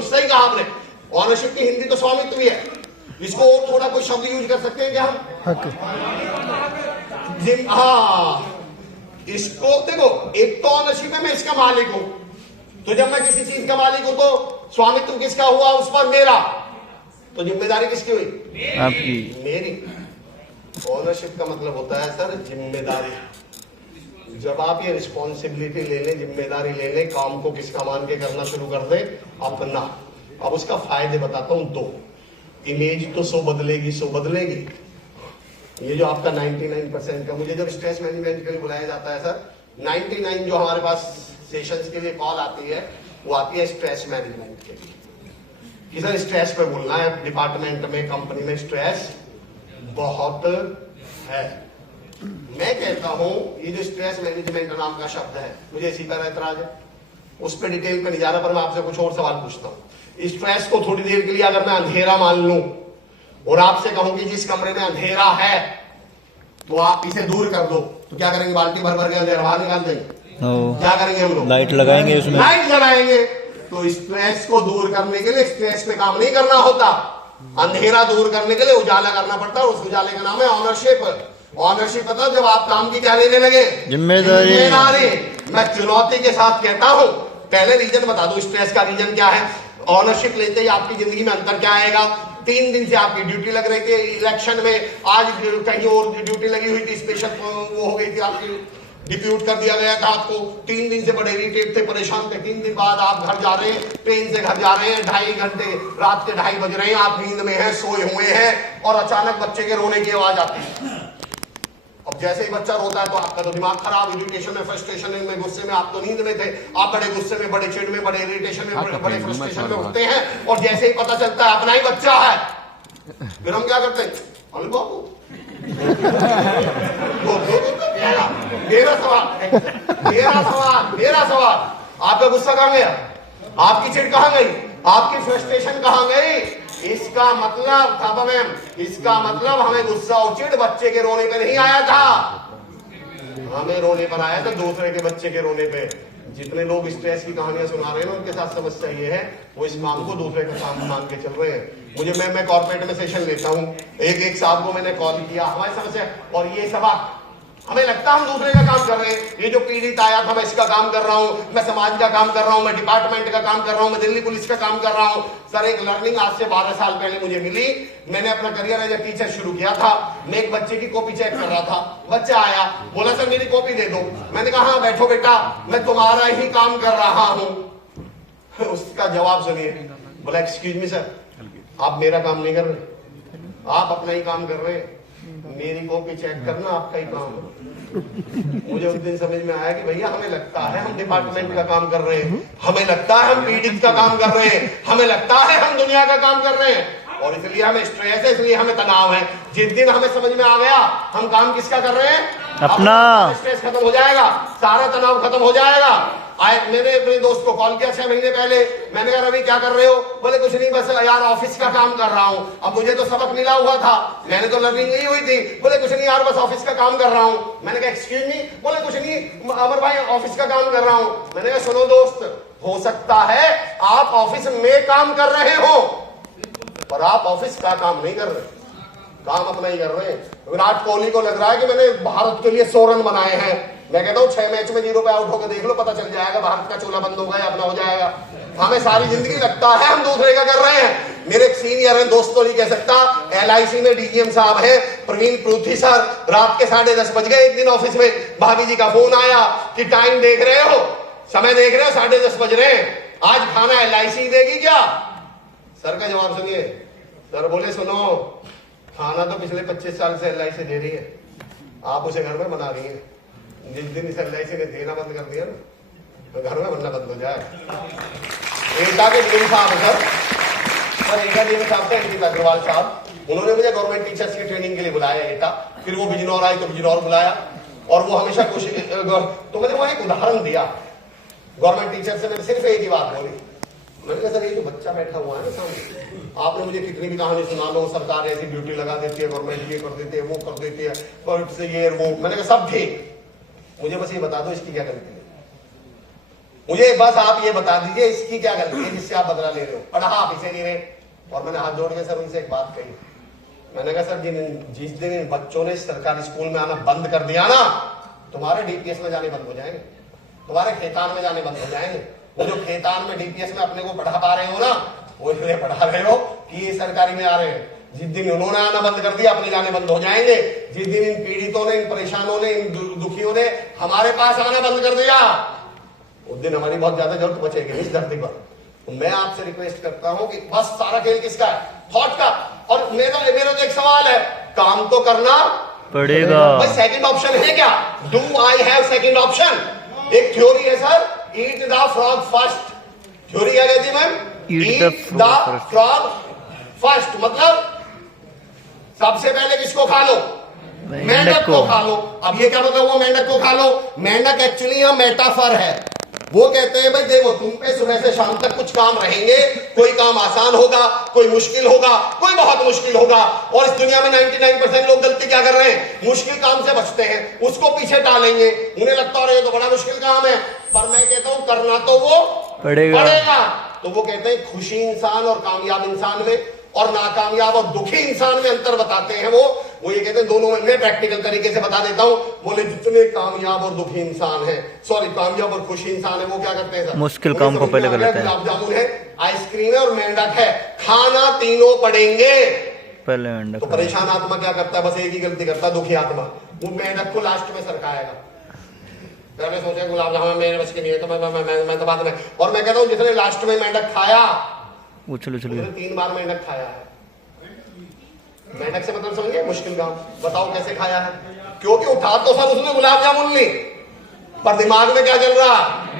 कुछ सही कहा आपने। ऑनरशिप की हिंदी तो स्वामित्व भी है, इसको और थोड़ा कोई शब्द यूज कर सकते हैं क्या हम? हाँ, इसको देखो, एक तो ऑनरशिप है, मैं इसका मालिक हूं, तो जब मैं किसी चीज का मालिक हूं तो स्वामित्व किसका हुआ उस पर? मेरा। तो जिम्मेदारी किसकी हुई? आपकी। मेरी। ओनरशिप का मतलब होता है सर जिम्मेदारी। जब आप ये रिस्पॉन्सिबिलिटी ले लें, जिम्मेदारी ले लें, काम को किसका मान के करना शुरू कर दें? अपना। अब उसका फायदे बताता हूं दो। इमेज तो सो बदलेगी, सो बदलेगी। ये जो आपका 99% का, मुझे जब स्ट्रेस मैनेजमेंट के लिए बुलाया जाता है सर, 99 जो हमारे पास सेशंस के लिए कॉल आती है, वो आती है स्ट्रेस मैनेजमेंट के लिए कि सर स्ट्रेस पे बोलना है, डिपार्टमेंट में, कंपनी में स्ट्रेस बहुत है। मैं कहता हूं ये जो स्ट्रेस मैनेजमेंट नाम का शब्द है, मुझे इसी पर ऐतराज है, उस पर डिटेल पे नहीं जा रहा, पर मैं आपसे कुछ और सवाल पूछता हूं। स्ट्रेस को थोड़ी देर के लिए अगर मैं अंधेरा मान लूं और आपसे कहूं कि जिस कमरे में अंधेरा है तो आप इसे दूर कर दो, तो क्या करेंगे? बाल्टी भर भर के अंधेरा बाहर निकाल देंगे। क्या करेंगे हम लोग? लाइट लगाएंगे उसमें, लाइट लगाएंगे। तो स्ट्रेस को दूर करने के लिए स्ट्रेस पे काम नहीं करना होता, अंधेरा दूर करने के लिए उजाला करना पड़ता है। उस उजाले का नाम है ऑनरशिप। ऑनरशिप मतलब जब आप काम की क्या लेने लगे? जिम्मेदारी। मैं चुनौती के साथ कहता हूं, पहले रीजन बता दो, स्ट्रेस का रीजन क्या है? ऑनरशिप लेते ही आपकी जिंदगी में अंतर क्या आएगा? 3 दिन से आपकी ड्यूटी लग रही थी इलेक्शन में, आज कहीं और ड्यूटी लगी हुई थी, स्पेशल वो हो गई थी आपकी, डिप्यूट कर दिया गया था आपको। 3 दिन से बड़े इरिटेट थे, परेशान थे। 3 दिन बाद आप घर जा रहे हैं, ट्रेन से घर जा रहे हैं, 2.5 घंटे, रात के 2:30 बज रहे हैं, आप नींद में हैं, सोए हुए हैं, और अचानक बच्चे के रोने की आवाज आती है। अब जैसे ही बच्चा रोता है तो आपका तो दिमाग खराब, इरिटेशन में, फ्रस्ट्रेशन में, गुस्से में, आप तो नींद में थे, आप बड़े गुस्से में, बड़े चिड़ में, बड़े इरिटेशन में, बड़े फ्रस्ट्रेशन में होते हैं, और जैसे ही पता चलता है अपना ही बच्चा है, फिर हम क्या करते हैं? अरे बाबू मेरा सवाल, आपका गुस्सा कहां गया? आपकी चिढ़ कहां गई? आपकी फ्रस्ट्रेशन कहां गई? इसका मतलब था मैम, इसका मतलब हमें गुस्सा और चिढ़ बच्चे के रोने पे नहीं आया था, हमें रोने पर आया था दूसरे के बच्चे के रोने पे। जितने लोग स्ट्रेस की कहानियां सुना रहे हैं उनके साथ समस्या ये है, वो इस काम को दूसरे का काम मान के चल रहे हैं। मुझे मैं कॉर्पोरेट में सेशन लेता हूँ, एक साहब को मैंने कॉल किया, हमारी समस्या, और ये सभा, हमें लगता है हम दूसरे का काम कर रहे हैं। ये जो पीड़ित आया था, मैं इसका काम कर रहा हूं, मैं समाज का काम कर रहा हूं, मैं डिपार्टमेंट का काम कर रहा हूं, मैं दिल्ली पुलिस का काम कर रहा हूं। सर एक लर्निंग आज से 12 साल पहले मुझे मिली। मैंने अपना करियर एज ए टीचर शुरू किया था। मैं एक बच्चे की कॉपी चेक कर रहा था, बच्चा आया, बोला सर मेरी कॉपी दे दो। मैंने कहा हाँ बैठो बेटा, मैं तुम्हारा ही काम कर रहा हूं। उसका जवाब सुनिए, बोला एक्सक्यूज मी सर, आप मेरा काम नहीं कर रहे, आप अपना ही काम कर रहे हैं, मेरी कॉपी चेक करना आपका ही काम है। मुझे उस दिन समझ में आया कि भैया हमें लगता है हम डिपार्टमेंट का काम कर रहे हैं, हमें लगता है हम पीड़ित का काम कर रहे हैं, हमें लगता है हम दुनिया का काम कर रहे हैं, और इसलिए हमें स्ट्रेस है, इसलिए हमें तनाव है। जिस दिन हमें समझ में आ गया हम काम किसका कर रहे हैं? अपना। स्ट्रेस खत्म हो जाएगा, सारा तनाव खत्म हो जाएगा। मैंने अपने दोस्त को कॉल किया 6 महीने पहले, मैंने कहा रवि क्या कर रहे हो? बोले कुछ नहीं, बस यार ऑफिस का काम कर रहा हूं। अब मुझे तो सबक मिला हुआ था, मैंने तो लर्निंग नहीं हुई थी। बोले कुछ नहीं यार, बस ऑफिस का काम कर रहा हूं। मैंने कहा एक्सक्यूज मी? बोले कुछ नहीं अमर भाई, ऑफिस का काम कर रहा हूं। मैंने कहा सुनो दोस्त, हो सकता है आप ऑफिस में काम कर रहे हो, पर आप ऑफिस का काम नहीं कर रहे, काम अपना ही कर रहे हैं। विराट कोहली को लग रहा है कि मैंने भारत के लिए 100 रन बनाए हैं। मैं कहता हूं 6 मैच में 0 पे आउट होकर देख लो, पता चल जाएगा, भारत का चोला बंद होगा या अपना हो जाएगा। हमें सारी जिंदगी लगता है हम दूसरे का कर रहे हैं। मेरे एक सीनियर है, दोस्त तो नहीं कह सकता, LIC में DGM साहब है, प्रवीण पृथ्वी सर। रात के 10:30 बज गए एक दिन, ऑफिस में भाभी जी का फोन आया कि टाइम देख रहे हो, समय देख रहे हो, 10:30 बज रहे हैं, आज खाना LIC देगी क्या? सर का जवाब सुनिए। सर बोले सुनो, खाना तो पिछले 25 साल से LIC दे रही है, आप उसे घर में बना रही है। जिस दिन इस LIC ने देना बंद कर दिया ना, तो घर में बनना बंद हो जाए। एटा के डीएम साहब सर एटा डीएम साहब थे, अंकित अग्रवाल साहब, उन्होंने मुझे गवर्नमेंट टीचर्स की ट्रेनिंग के लिए बुलाया एटा, फिर वो बिजनौर आए तो बिजनौर बुलाया, और वो हमेशा कोशिश, तो मैंने वहां एक उदाहरण दिया गवर्नमेंट टीचर से। मैंने सिर्फ एक ही बात बोली, मैंने कहा सर ये जो बच्चा बैठा हुआ है ना सामने, आपने मुझे कितनी भी कहानी सुना लो, सरकार ऐसी ड्यूटी लगा देती है, गवर्नमेंट ये कर देती है, वो कर देती है, पर्ट से ये वो, मैंने कहा सब ठीक, मुझे बस ये बता दो इसकी क्या गलती है। मुझे बस आप ये बता दीजिए इसकी क्या गलती है जिससे आप बदला ले रहे हो। पढ़ा आप इसे नहीं रहे। और मैंने हाथ जोड़ के सर उनसे एक बात कही, मैंने कहा सर जिस दिन इन बच्चों ने सरकारी स्कूल में आना बंद कर दिया ना, तुम्हारे डीपीएस में जाने बंद हो जाएंगे, तुम्हारे खेतान में जाने बंद हो जाएंगे। वो जो खेतान में डीपीएस में अपने को पढ़ा पा रहे हो ना, वो इसलिए पढ़ा रहे हो कि ये सरकारी में आ रहे हैं। जिस दिन उन्होंने आना बंद कर दिया, अपने जाने बंद हो जाएंगे। जिस दिन इन पीड़ितों ने, इन परेशानों ने, इन दुखियों ने हमारे पास आना बंद कर दिया, उस दिन हमारी बहुत ज्यादा जरूरत बचेगी इस धरती पर। तो मैं आपसे रिक्वेस्ट करता हूं कि बस सारा खेल किसका है? थॉट का। और मेरा तो एक सवाल है, काम तो करना पड़ेगा। भाई सेकंड ऑप्शन है क्या? Do I have second option? एक थ्योरी है sir, eat the frog first. Theory क्या कहती है ma'am? Eat the frog first, मतलब सबसे पहले किसको खा लो? मेंढक को खा लो। अब ये क्या मतलब हुआ मेंढक को खा लो? मेंढक एक्चुअली यहां मेटाफर है। वो कहते हैं भाई देखो तुम पे सुबह से शाम तक कुछ काम रहेंगे, कोई काम आसान होगा, कोई मुश्किल होगा, कोई बहुत मुश्किल होगा। और इस दुनिया में 99% लोग गलती क्या कर रहे हैं? मुश्किल काम से बचते हैं, उसको पीछे टालेंगे। उन्हें लगता है ये तो बड़ा मुश्किल काम है, पर मैं कहता हूं करना तो वो पड़ेगा। तो वो कहते हैं खुशी इंसान और कामयाब इंसान में और नाकामयाब और दुखी इंसान में अंतर बताते हैं। वो ये कहते हैं दोनों में। मैं प्रैक्टिकल तरीके से बता देता हूं। बोले जितने कामयाब और दुखी इंसान है, सॉरी कामयाब और खुशी इंसान है, वो क्या करते हैं सर? मुश्किल काम को पहले कर लेते हैं। गुलाब जामुन है, आइसक्रीम है और मेंढक है, खाना तीनों पड़ेंगे पहले मेंढक। तो परेशान आत्मा क्या करता है? बस एक ही गलती करता है, दुखी आत्मा। वो मेंढक को लास्ट में सरकाएगा। पहले सोचे गुलाब जामुन मेरे बस की नहीं है तो मैं तो बाद में। और मैं कहता हूं जिसने लास्ट में मेंढक खाया, उछल 3 बार मेंढक खाया है। मेंढक से मतलब समझिए मुश्किल काम। बताओ कैसे खाया है? क्योंकि उठा तो सर उसने गुलाब जामुन ली, पर दिमाग में क्या चल रहा?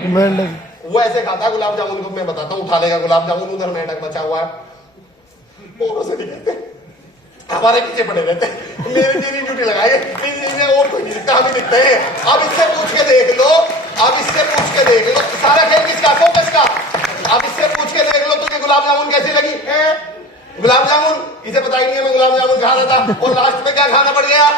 मेंढक। वो ऐसे खाता है गुलाब जामुन को, मैं बताता हूँ। उठा लेगा गुलाब जामुन, उधर मेंढक बचा हुआ है। और उसे नहीं कहते, हमारे पीछे पड़े रहते हैं। मेरी ड्यूटी लगाए और कोई नहीं दिखता, हम ही दिखते हैं। अब इससे पूछ के देख लो, सारा खेल किसका? फोकस का। अब इससे पूछ के देख लो तुझे गुलाब जामुन कैसी लगी? गुलाब जामुन, इसे पता ही नहीं है मैं गुलाब जामुन खा रहा था। और लास्ट में क्या खाना पड़ गया?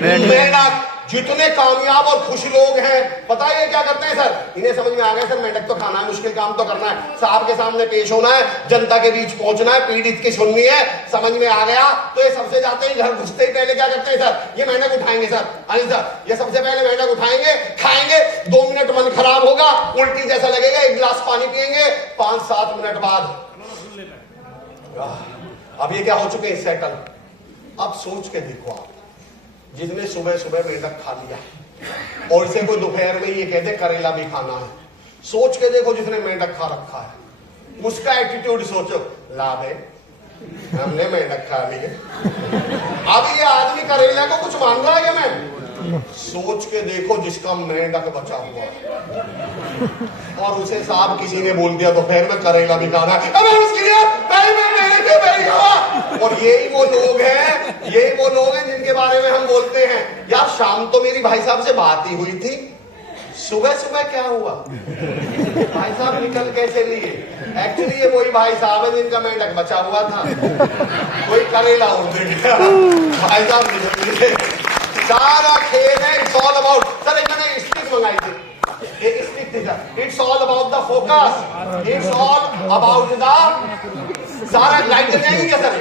मेंढक। जितने कामयाब और खुश लोग हैं, पता है क्या करते हैं सर? इन्हें समझ में आ गया सर मेंढक तो खाना है, मुश्किल काम तो करना है, साहब के सामने पेश होना है, जनता के बीच पहुंचना है, पीड़ित की सुननी है। समझ में आ गया तो ये सबसे जाते ही घर घुसते ही पहले क्या करते हैं सर? ये मेंढक उठाएंगे सर। अनिल सर, ये सबसे पहले मेंढक उठाएंगे, खाएंगे, 2 मिनट मन खराब होगा, उल्टी जैसा लगेगा, 1 गिलास पानी पिएंगे, 5-7 मिनट बाद अब ये क्या हो चुके हैं? सेटल। अब सोच के देखो आप, जिसने सुबह सुबह मेंढक खा लिया और इसे कोई दोपहर में ये कहते करेला भी खाना है, सोच के देखो जिसने मेंढक खा रखा है, उसका एटीट्यूड सोचो। लाभ है हमने मेंढक खा ली है, अब ये आदमी करेला को कुछ मान रहा है क्या? मैं सोच के देखो जिसका मेंढक बचा हुआ और उसे साहब किसी ने बोल दिया दोपहर में करेला भी खाना है, उसके लिए और यही वो लोग हैं जिनके बारे में हम बोलते हैं यार शाम तो मेरी भाई साहब से बात ही हुई थी, सुबह सुबह क्या हुआ? भाई साहब निकल कैसे लिए? एक्चुअली ये वही भाई साहब है जिनका मेंढक बचा हुआ था, कोई करेला और दे गया, भाई साहब निकल लिए। सारा खेल है, इट्स ऑल अबाउट। सर एक मैंने स्टिक मंगाई थी, एक स्टिक थी sir, it's all about the focus, it's all about the सारा लाइट जल जाएगी क्या सर?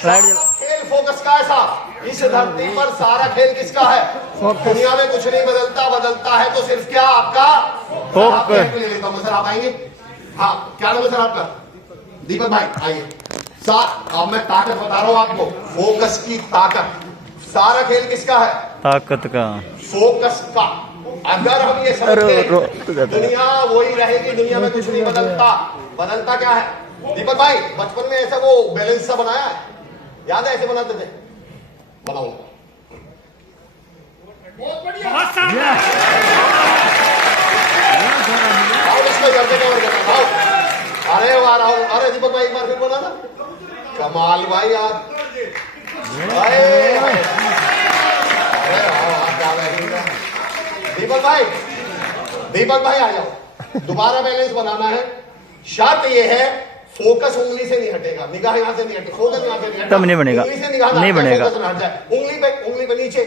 खेल फोकस का है साहब। इस धरती पर सारा खेल किसका है? दुनिया में कुछ नहीं बदलता, बदलता है तो सिर्फ क्या? आपका फोकस। ले लेता हूँ सर, आप आएंगे? हाँ, क्या नाम है सर आपका? दीपक भाई आइए सर। अब मैं ताकत बता रहा हूँ आपको, फोकस की ताकत। सारा खेल किसका है? ताकत का, फोकस का। अगर हम ये समझते दुनिया वही रहेगी, दुनिया में कुछ नहीं बदलता। बदलता क्या है? दीपक भाई बचपन में ऐसा वो बैलेंस सा बनाया है, याद है? ऐसे बनाते थे, बनाऊंगा। इसमें करते अरे वाह, अरे दीपक भाई एक बार फिर बना ना, कमाल भाई यार। दीपक भाई आ जाओ, दोबारा बैलेंस बनाना है। शर्त ये है फोकस उंगली से नहीं हटेगा, निगाह यहाँ से नहीं हटेगी, फोकस यहाँ से नहीं हटेगा, तब नहीं बनेगा, उंगली से निगाह नहीं बनेगा, फोकस ना हट जाए। उंगली पे नीचे,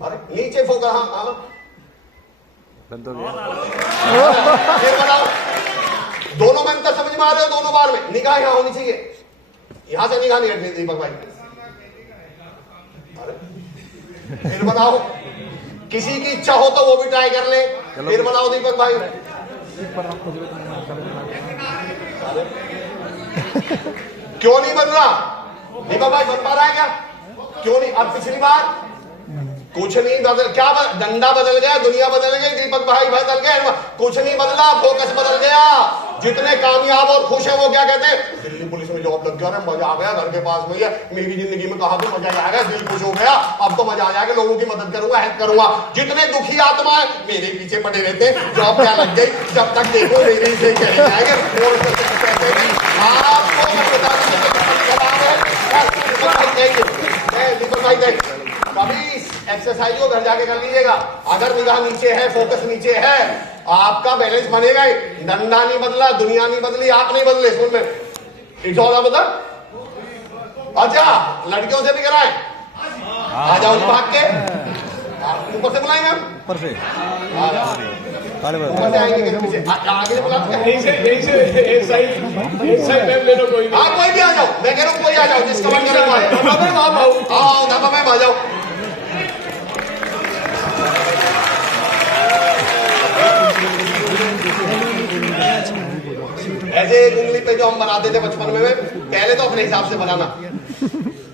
अरे नीचे फोकस। हाँ बंद हो गया। फिर बताओ, दोनों में अंतर समझ में आ रहे हो? दोनों बार में निगाह यहां होनी चाहिए, यहां से निगाह नहीं हटनी दीपक भाई। अरे फिर बताओ, किसी की इच्छा हो तो वो भी ट्राई कर ले। फिर बताओ दीपक भाई, क्यों नहीं बन रहा? दीपक भाई बन पा रहा है क्या? क्यों नहीं? अब पिछली बार कुछ नहीं बदल, क्या डंडा बदल गया, दुनिया बदल गई, दीपक भाई बदल गए, कुछ नहीं बदला, फोकस बदल गया। जितने कामयाब और खुश है वो क्या कहते हैं, दिल्ली पुलिस में जॉब लग गया, मजा आ गया, घर के पास में है, मेरी जिंदगी में कहा तो मजा आएगा, दिल खुश हो गया, अब तो मजा आ जाएगा, लोगों की मदद करूंगा, हेल्प करूंगा। जितने दुखी आत्मा है मेरे पीछे पड़े रहते, जॉब क्या लग गई, जब तक देखो मेरे से चले जाएंगे। आपको दीपक भाई कभी एक्सरसाइज को घर जाके कर लीजिएगा। अगर निगाह नीचे है, फोकस नीचे है, आपका बैलेंस बनेगा ही। डंडा नहीं बदला, दुनिया नहीं बदली, आप नहीं बदले। सुन में इट्स ऑल मतलब, अच्छा लड़कियों से भी कराएं, आ जाओ जी भाग के, ऊपर से बुलाएंगे हम, ऊपर से आएंगे, पीछे आगे बुलाते हैं, एक साइड ले लो कोई। हाँ कोई भी आ जाओ, मैं कह रहा हूँ कोई आ जाओ जिसका मन करे आओ, दबा में आ जाओ। ऐसे एक उंगली पे जो हम बनाते थे बचपन में, पहले तो अपने हिसाब से बनाना,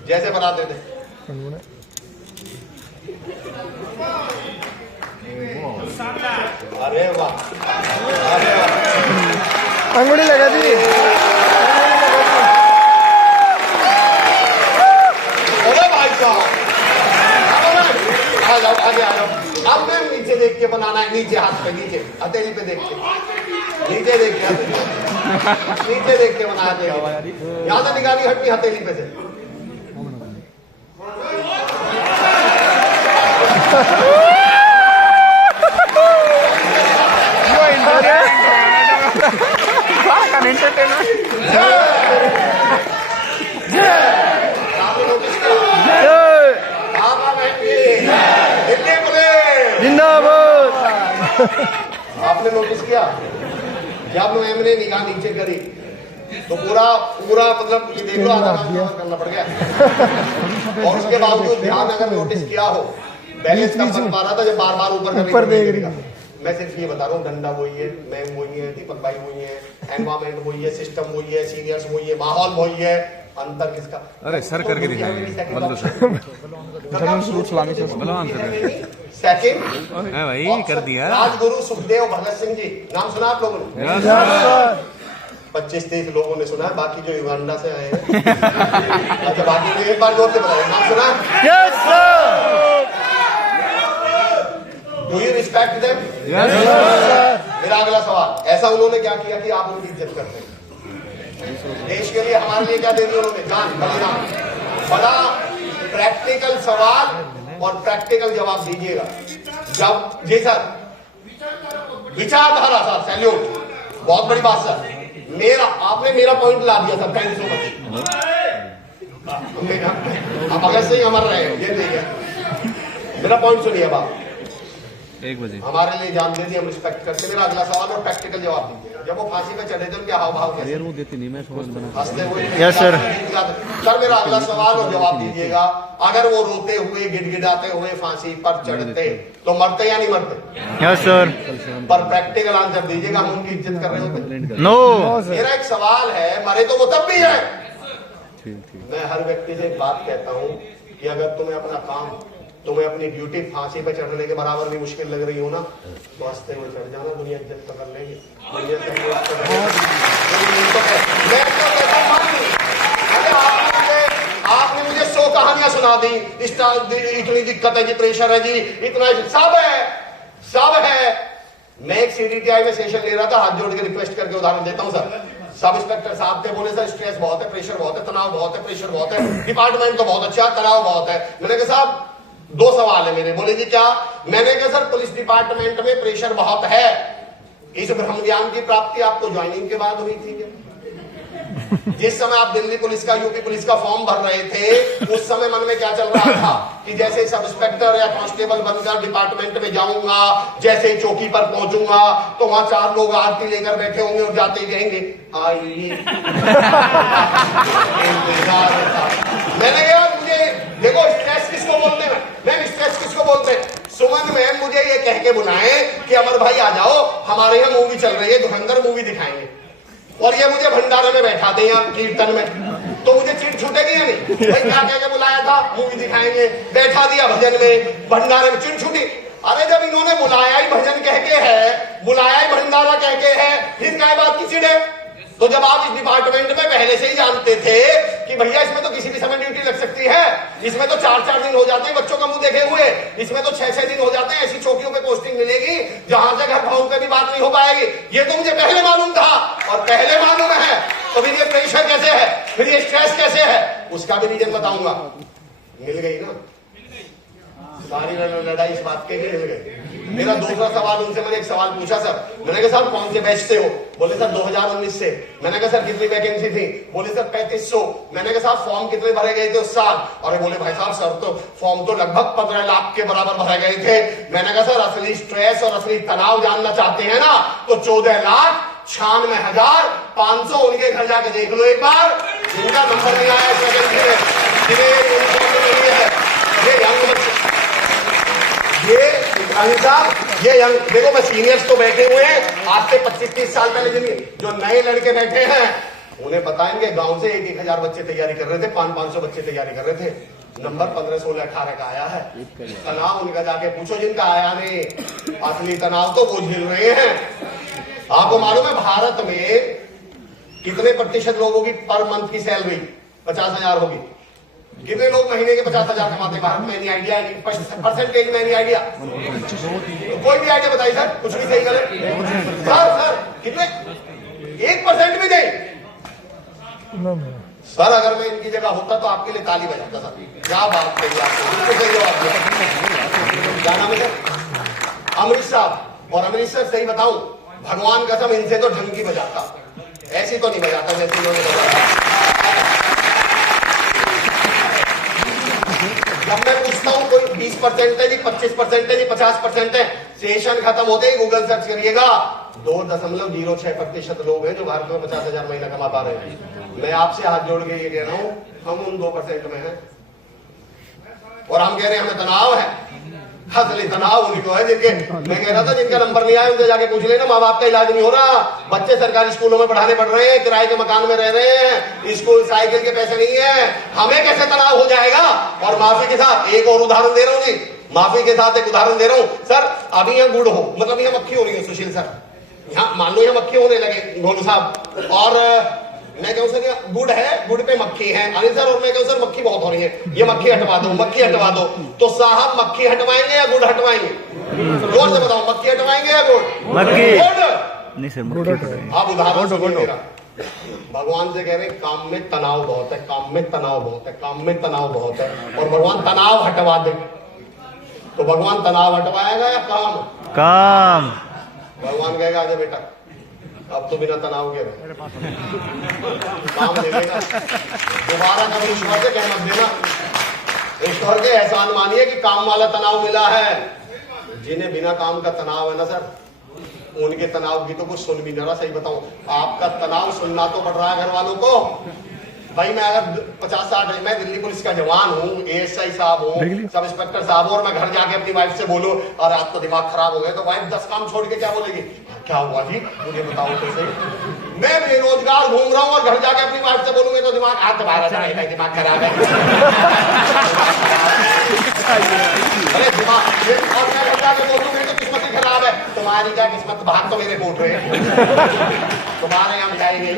जैसे बनाते थे। अरे वाह, अरे वाह, अंगुली लगा दी। अरे भाई साहब, आ जाओ, आगे आ जाओ। अब मैम नीचे देख के बनाना है, नीचे हाथ पे, नीचे हथेली पे देख के, नीचे देख के, नीचे देख के बना दे। यहाँ से निकाली हटनी हथेली पे से। आपने नोटिस किया? जिंदाबाद। आपने नोटिस किया जब मैम ने निगाह नीचे करी तो पूरा मतलब ये देख लो, आधा काम करना पड़ गया। और उसके बावजूद ध्यान अगर नोटिस किया हो, बैलेंस कब बन पा रहा था जब बार बार ऊपर देख रही। मैं सिर्फ ये बता रहा हूँ, डंडा वही है, मैम वही है, दीपक भाई वही है, एनवायरमेंट वही है, सिस्टम वही है, सीनियर्स वही है, माहौल वही है। अंतर किसका? अरे सर करके दिखाएंगे, बदलो सर, सेकंड भाई कर दिया। राजगुरु सुखदेव भगत सिंह जी, नाम सुना आप लोगों ने? 25-30 लोगों ने सुना है, बाकी जो युगांडा से आए हैं। अच्छा बाकी को एक बार जोर से बताइए, नाम सुना है? Yes sir. Do you respect them? Yes sir. मेरा अगला सवाल, ऐसा उन्होंने क्या किया कि आप उनकी इज्जत करते हैं? देश के लिए, हमारे लिए क्या दे दी उन्होंने? जान, बलिदान। बड़ा प्रैक्टिकल सवाल और प्रैक्टिकल जवाब दीजिएगा। जब जी सर, विचारधारा सर, सैल्यूट, बहुत बड़ी बात सर। आपने मेरा पॉइंट ला दिया sir, thank you so much. आप अगर से ही अमर रहे हैं, ये नहीं है मेरा पॉइंट। सुनिए अब आप, 1 बजे हमारे लिए जान दे दी, हम रिस्पेक्ट करते। मेरा अगला सवाल और प्रैक्टिकल जवाब दीजिए। जब वो फांसी पे चढ़े थे उनके हाव भाव कैसे? हंसते हुए? Yes sir. सर मेरा अगला सवाल और जवाब दीजिएगा, अगर वो रोते हुए गिड़गिड़ाते हुए फांसी पर चढ़ते तो मरते या नहीं मरते? Yes sir. पर प्रैक्टिकल आंसर दीजिएगा, हम उनकी इज्जत कर रहे होते? नो। मेरा एक सवाल है, मरे तो वो तब भी है। मैं हर व्यक्ति से एक बात कहता हूँ कि अगर तुम्हें अपना काम, तुम्हें अपनी ड्यूटी फांसी पे चढ़ने के बराबर भी मुश्किल लग रही हो ना, तो हंसते हुए चढ़ जाना, दुनिया इज्जत तो कर लेगी। आपने मुझे 100 कहानियां सुना दी, इतनी दिक्कत है जी, प्रेशर है जी, इतना सब है। मैं एक CDTI में सेशन ले रहा था, हाथ जोड़ के रिक्वेस्ट करके उदाहरण देता हूँ सर। सब इंस्पेक्टर साहब थे, बोले सर स्ट्रेस बहुत है, प्रेशर बहुत है, तनाव बहुत है, प्रेशर बहुत है, डिपार्टमेंट तो बहुत अच्छा, तनाव बहुत है। मैंने कहा साहब 2 सवाल है मेरे। बोले जी क्या? मैंने कहा सर पुलिस डिपार्टमेंट में प्रेशर बहुत है, इस ब्रह्म ज्ञान की प्राप्ति आपको ज्वाइनिंग के बाद हुई थी क्या? जिस समय आप दिल्ली पुलिस का, यूपी पुलिस का फॉर्म भर रहे थे, उस समय मन में क्या चल रहा था कि जैसे सब इंस्पेक्टर या कांस्टेबल बनकर डिपार्टमेंट में जाऊंगा, जैसे ही चौकी पर पहुंचूंगा तो वहां 4 लोग आरती लेकर बैठे होंगे और जाते ही कहेंगे आइए। मैंने कहा मुझे देखो स्ट्रेस किसको बोलते हैं, मैम स्ट्रेस किसको बोलते हैं? सुमन मैम मुझे ये कह के बुलाए कि अमर भाई आ जाओ, हमारे यहाँ मूवी चल रही है, धुरंधर मूवी दिखाएंगे, और ये मुझे भंडारे में बैठा दे यहाँ कीर्तन में, तो मुझे चिढ़ छूटेगी या नहीं? भाई क्या कह के बुलाया था, मूवी दिखाएंगे, बैठा दिया भजन में, भंडारे में, चिढ़ छूटी। अरे जब इन्होंने बुलाया ही भजन कह के है, बुलाया ही भंडारा कह के है, फिर क्या बात की चिढ़ है? तो जब आप इस डिपार्टमेंट में पहले से ही जानते थे कि भैया इसमें तो किसी भी समय ड्यूटी लग सकती है, इसमें तो 4-4 दिन हो जाते हैं बच्चों का मुंह देखे हुए, इसमें तो 6-6 दिन हो जाते हैं, ऐसी चौकियों पे पोस्टिंग मिलेगी जहां से घर फोन पे भी बात नहीं हो पाएगी, ये तो मुझे पहले मालूम था। और पहले मालूम है तो फिर ये प्रेशर कैसे है, फिर ये स्ट्रेस कैसे है, उसका भी रीजन बताऊंगा। मिल गई ना सारी लड़ाई इस बात के लिए मिल गई। मेरा दूसरा सवाल उनसे, मैंने एक सवाल पूछा सर, मैंने कहा सर कौन से बैच से हो? बोले सर 2019 से। मैंने कहा सर कितनी वैकेंसी थी? बोले सर 3500। मैंने कहा साहब फॉर्म कितने भरे गए थे उस साल? अरे बोले भाई साहब सर तो फॉर्म तो लगभग 15 लाख के बराबर भरे गए थे। मैंने कहा सर असली स्ट्रेस और असली तनाव जानना चाहते हैं ना तो 14,96,500 उनके घर जाके देख लो एक बार, जिनका नंबर नहीं आया वैकेंसी में, जिन्हें ये यंग बच्चे, ये साहब ये यंग, देखो मैं सीनियर्स तो बैठे हुए हैं आज से 25-30 साल पहले, जिनके जो नए लड़के बैठे हैं उन्हें पता है, इनके गांव से 1,000 बच्चे तैयारी कर रहे थे, 500 बच्चे तैयारी कर रहे थे, नंबर 15, 16, 18 का आया है। तनाव उनका जाके पूछो जिनका आया नहीं, असली तनाव तो वो झेल रहे हैं। आपको मालूम है भारत में कितने प्रतिशत लोगों की पर मंथ की सैलरी 50,000 होगी? कितने लोग महीने के 50,000 कमाते हैं भारत में? Any idea? परसेंटेज में एनी आइडिया? तो कोई भी आइडिया बताइए सर, कुछ भी सही गलत। सर कितने? 1% भी नहीं। सर अगर मैं इनकी जगह होता तो आपके लिए ताली बजाता सर। क्या बात कही आपने, सही जवाब दिया। क्या नाम है सर? अमरीश साहब। और अमरीश सर सही बताऊं, भगवान कसम इनसे तो ढंग की बजाता, ऐसी तो नहीं बजाता जैसे इन्होंने बजाता। जब मैं पूछता हूं कोई 20% है जी, 25% है, 50% है, सेशन खत्म होते ही गूगल सर्च करिएगा 2.06% लोग हैं जो भारत में 50,000 महीना कमा पा रहे हैं। मैं आपसे हाथ जोड़ के ये कह रहा हूं हम उन 2% में हैं, और हम कह रहे हैं हमें तनाव है। असली तनाव उन्हीं को है जिनके, मैं कह रहा था जिनका नंबर नहीं आया उनसे जाके पूछ लेना, माँ बाप का इलाज नहीं हो रहा, बच्चे सरकारी स्कूलों में पढ़ाने पड़ रहे हैं, किराए के मकान में रह रहे हैं, स्कूल साइकिल के पैसे नहीं है, हमें कैसे तनाव हो जाएगा? और माफी के साथ एक और उदाहरण दे रहा हूँ जी, माफी के साथ एक उदाहरण दे रहा हूँ सर। अभी यहाँ गुड़ हो, मतलब यहाँ मक्खी हो रही है सुशील सर, यहाँ मान लो यहाँ मक्खी होने लगे गोलू साहब, और मैं कहूँ सर गुड़ है, गुड़ पे मक्खी है अनिल सर, और मैं कहूँ सर मक्खी बहुत हो रही है, ये मक्खी हटवा दो, मक्खी हटवा दो, तो साहब मक्खी हटवाएंगे या गुड़ हटवाएंगे? जोर से बताओ, मक्खी हटवाएंगे या गुड़? मक्खी नहीं सर, मक्खी हटवाएंगे। आप उदाहरण सुनिए मेरा, भगवान से कह रहे हैं काम में तनाव बहुत है, काम में तनाव बहुत है, काम में तनाव बहुत है, और भगवान तनाव हटवा दे, तो भगवान तनाव हटवाएगा या काम? काम। भगवान कहेगा आजा बेटा अब तो बिना तनाव के काम दे देगा। दोबारा कभी ईश्वर से कह मत देना, ईश्वर के एहसान मानिए कि काम वाला तनाव मिला है। जिन्हें बिना काम का तनाव है ना सर, उनके तनाव की तो कुछ सुन भी नहीं रहा। सही बताऊं, आपका तनाव सुनना तो पड़ रहा है घर वालों को। भाई मैं अगर 50-60, मैं दिल्ली पुलिस का जवान हूँ, ASI साहब हूँ, सब इंस्पेक्टर साहब हूँ, और मैं घर जाके अपनी वाइफ से बोलूं और आपको दिमाग खराब हो गया, तो वाइफ 10 काम छोड़ के क्या बोलेगी? क्या हुआ जी मुझे बताओ तो सही। मैं बेरोजगार घूम रहा हूँ और घर जाके अपनी वाइफ से बोलूंगे तो दिमाग हाथ तुम्हारा दिमाग खराब है। अरे दिमाग, और मैं घर जाके बोलूंगी तो किस्मत ही खराब है। तुम्हारी क्या किस्मत, भाग तो मेरे फूट रहे हैं, तुम्हारे यहाँ जाएंगे।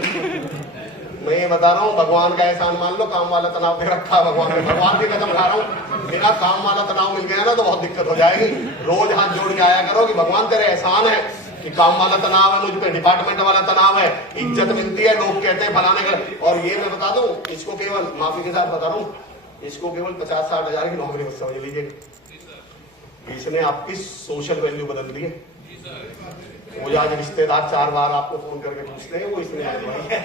मैं ये बता रहा हूँ, भगवान का एहसान मान लो, काम वाला तनाव दे रखा है भगवान ने। भगवान की कसम खा रहा हूँ, बिना काम वाला तनाव मिल गया ना तो बहुत दिक्कत हो जाएगी। रोज हाथ जोड़ के आया करो कि भगवान तेरे एहसान है कि काम वाला तनाव है, मुझ पे डिपार्टमेंट वाला तनाव है, इज्जत मिलती है, लोग कहते हैं फलाने का। और ये मैं बता दूं, इसको केवल माफी के साथ बता रहा हूँ, इसको केवल 50-60 हजार की नौकरी मत समझ लीजिए, इसने आपकी सोशल वैल्यू बदल दी है। वो आज रिश्तेदार 4 बार आपको फोन करके पूछते हैं, वो इसने आजमाई है।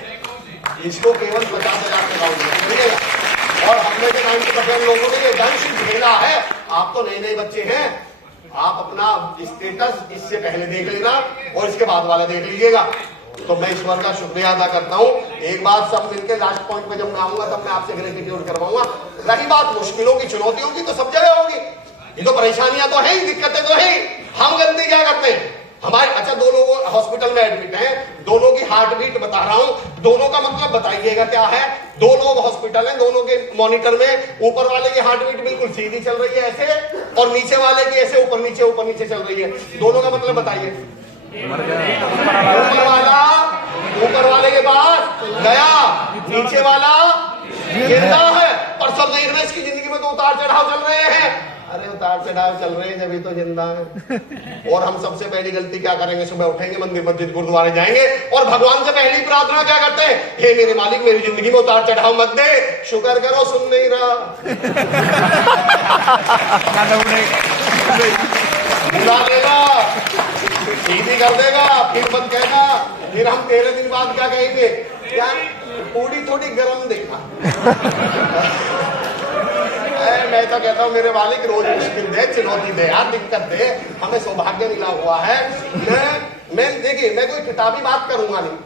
इसको केवल 50,000 का काउंट मिलेगा। और हमने के 90% लोगों ने ये दंश झेला है। आप तो नए नए बच्चे हैं, आप अपना स्टेटस इससे पहले देख लेना और इसके बाद वाला देख लीजिएगा। तो मैं ईश्वर का शुक्रिया अदा करता हूं। एक बात सब मिलकर लास्ट पॉइंट पे जब मैं आऊंगा तब मैं आपसे ग्रेटिट्यूड करवाऊंगा। रही बात मुश्किलों की, चुनौतियों की, तो सब जगह होगी। ये तो परेशानियां तो है ही, दिक्कतें तो है ही। हम गलती क्या करते हैं हमारे? अच्छा, दो लोग हॉस्पिटल में एडमिट हैं, दोनों की हार्ट बीट बता रहा हूं, दोनों का मतलब बताइएगा क्या है? दो लोग हॉस्पिटल हैं, दोनों के मॉनिटर में ऊपर वाले की हार्ट बीट बिल्कुल सीधी चल रही है ऐसे, और नीचे वाले की ऐसे ऊपर नीचे चल रही है। दोनों का मतलब बताइए। ऊपर वाले के पास गया, नीचे वाला जिंदा है। पर सब देख रहे हैं इसकी जिंदगी में तो उतार चढ़ाव चल रहे हैं। अरे उतार चढ़ाव चल रहे हैं जब तो जिंदा है। और हम सबसे पहली गलती क्या करेंगे? सुबह उठेंगे, मंदिर मस्जिद गुरुद्वारे जाएंगे और भगवान से पहली प्रार्थना क्या करते हैं? हे मेरे मालिक, मेरी जिंदगी में उतार चढ़ाव मत दे, शुक्र करो सुन नहीं रहा। बुला देगा, सीधी कर देगा, फिर मत कहना। फिर हम 13 दिन बाद क्या कहेंगे? क्या पूरी थोड़ी गर्म देखा। मैं तो कहता हूँ मेरे मालिक रोज मुश्किल दे, चुनौती दे यार, दिक्कत दे, हमें सौभाग्य मिला हुआ है। मैं देखिए, मैं कोई किताबी बात करूंगा नहीं,